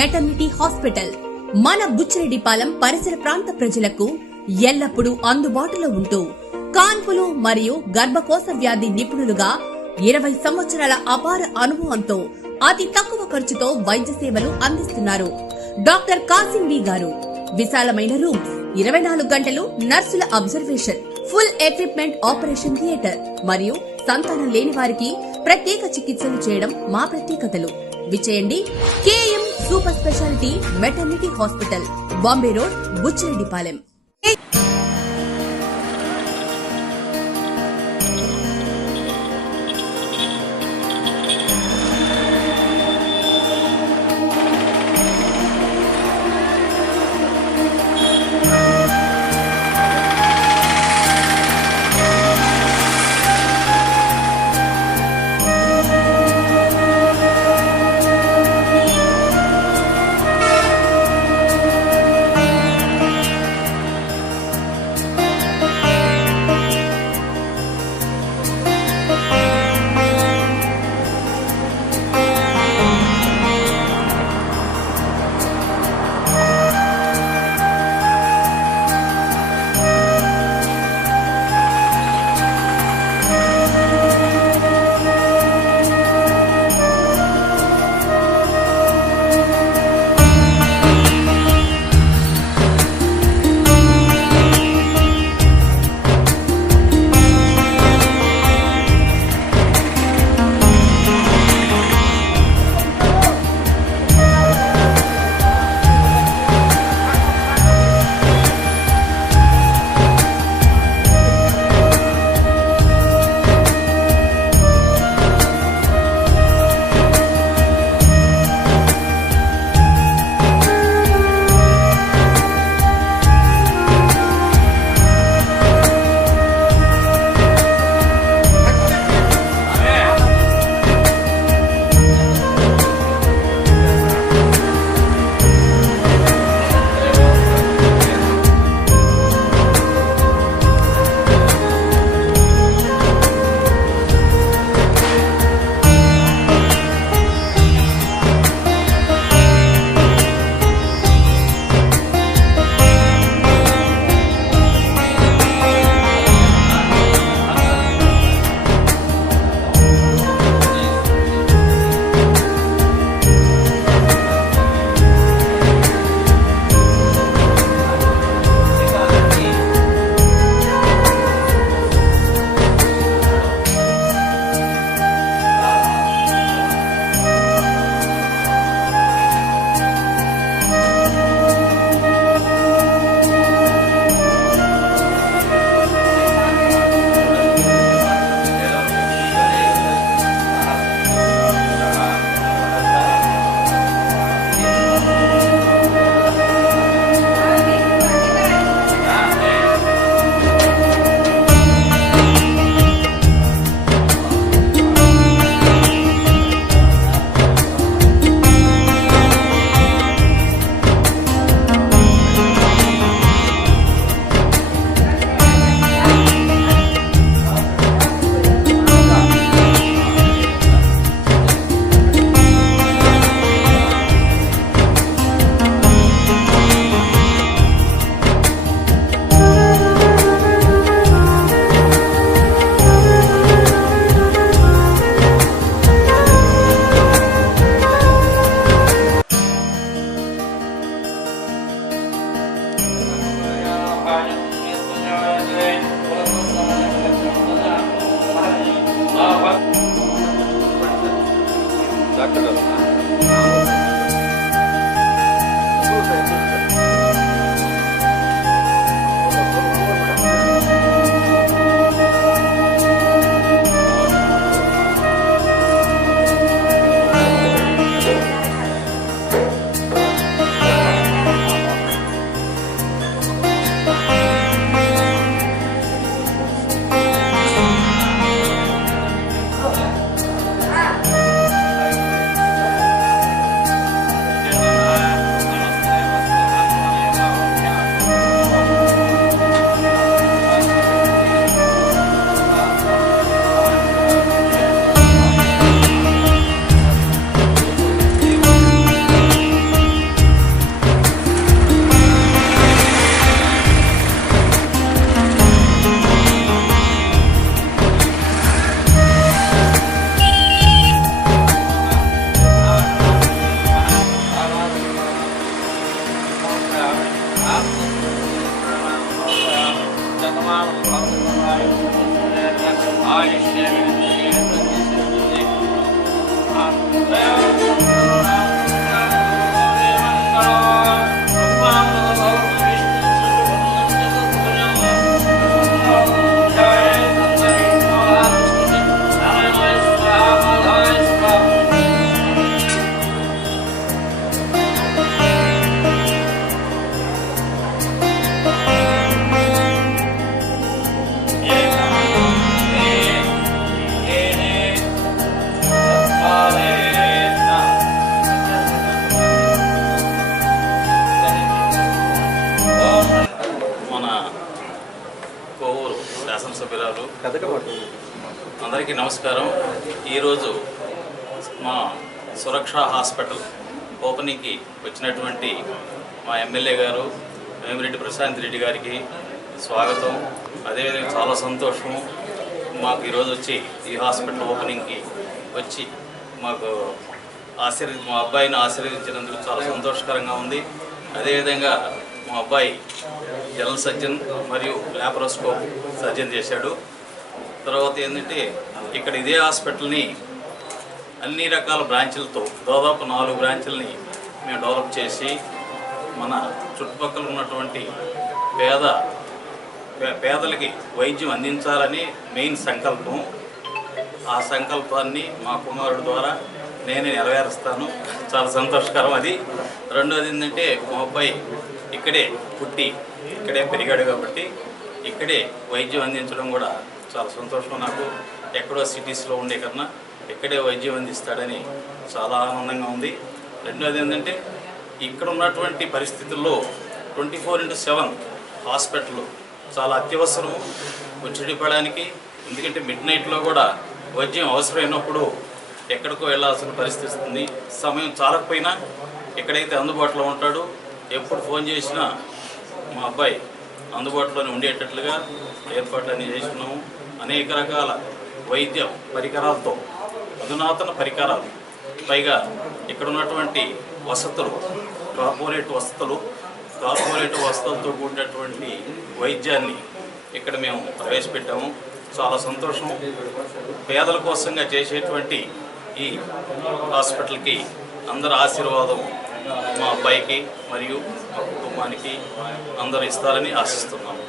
Maternity hospital మన బుచ్చిరెడ్డిపాలెం పరిసర ప్రాంత ప్రజలకు ఎల్లప్పుడూ అందుబాటులో ఉంటూ కాన్పులు మరియు గర్భకోశ వ్యాధి నిపుణులుగా 20 సంవత్సరాల అపార అనుభవంతో అతి తక్కువ ఖర్చుతో వైద్య సేవలు అందిస్తున్నారు. డాక్టర్ కాసిం బి గారు విశాలమైన రూమ్స్, 24 గంటలు నర్సుల observation, full equipment operation theatre మరియు సంతానం లేని వారికి ప్రత్యేక చికిత్సలు చేయడం మా ప్రత్యేకతలు. విచేయండి KM super speciality maternity hospital, Bombay road, Buchireddypalem. శాసనసభ్యురాలు అందరికీ నమస్కారం. ఈరోజు మా సురక్ష హాస్పిటల్ ఓపెనింగ్కి వచ్చినటువంటి మా ఎమ్మెల్యే గారు వేమిరెడ్డి ప్రశాంత్ రెడ్డి గారికి స్వాగతం. అదేవిధంగా చాలా సంతోషం మాకు ఈరోజు వచ్చి ఈ హాస్పిటల్ ఓపెనింగ్కి వచ్చి మాకు మా అబ్బాయిని ఆశీర్వదించినందుకు చాలా సంతోషకరంగా ఉంది. అదేవిధంగా మా అబ్బాయి జనరల్ సర్జన్ మరియు లాప్రోస్కోప్ సర్జన్ చేశాడు. తర్వాత ఏంటంటే ఇక్కడ ఇదే హాస్పిటల్ని అన్ని రకాల బ్రాంచులతో దాదాపు 4 బ్రాంచుల్ని మేము డెవలప్ చేసి మన చుట్టుపక్కల ఉన్నటువంటి పేదలకి వైద్యం అందించాలని మెయిన్ సంకల్పం. ఆ సంకల్పాన్ని మా కుమారుడు ద్వారా నేనే నెరవేరుస్తాను. చాలా సంతోషకరం అది. రెండోది ఏంటంటే మా అబ్బాయి ఇక్కడే పుట్టి ఇక్కడే పెరిగాడు కాబట్టి ఇక్కడే వైద్యం అందించడం కూడా చాలా సంతోషం నాకు. ఎక్కడో సిటీస్లో ఉండే కన్నా ఇక్కడే వైద్యం అందిస్తాడని చాలా ఆనందంగా ఉంది. రెండోది ఏంటంటే ఇక్కడ ఉన్నటువంటి పరిస్థితుల్లో 24/7 హాస్పిటల్ చాలా అత్యవసరం వచ్చేయడానికి. ఎందుకంటే మిడ్ నైట్లో కూడా వైద్యం అవసరమైనప్పుడు ఎక్కడికో వెళ్ళాల్సిన పరిస్థితి వస్తుంది. సమయం చాలకపోయినా ఎక్కడైతే అందుబాటులో ఉంటాడో ఎప్పుడు ఫోన్ చేసినా మా అబ్బాయి అందుబాటులోనే ఉండేటట్లుగా ఏర్పాట్లన్నీ చేసినాము. అనేక రకాల వైద్య పరికరాలతో అధునాతన పరికరాలు, పైగా ఇక్కడ ఉన్నటువంటి వసతులు కార్పొరేట్ వసతులతో కూడినటువంటి వైద్యాన్ని ఇక్కడ మేము ప్రవేశపెట్టాము. చాలా సంతోషం. పేదల కోసంగా చేసేటువంటి ఈ హాస్పిటల్కి అందరి ఆశీర్వాదం మా అబ్బాయికి మరియు మా కుటుంబానికి అందరూ ఇస్తారని ఆశిస్తున్నాము.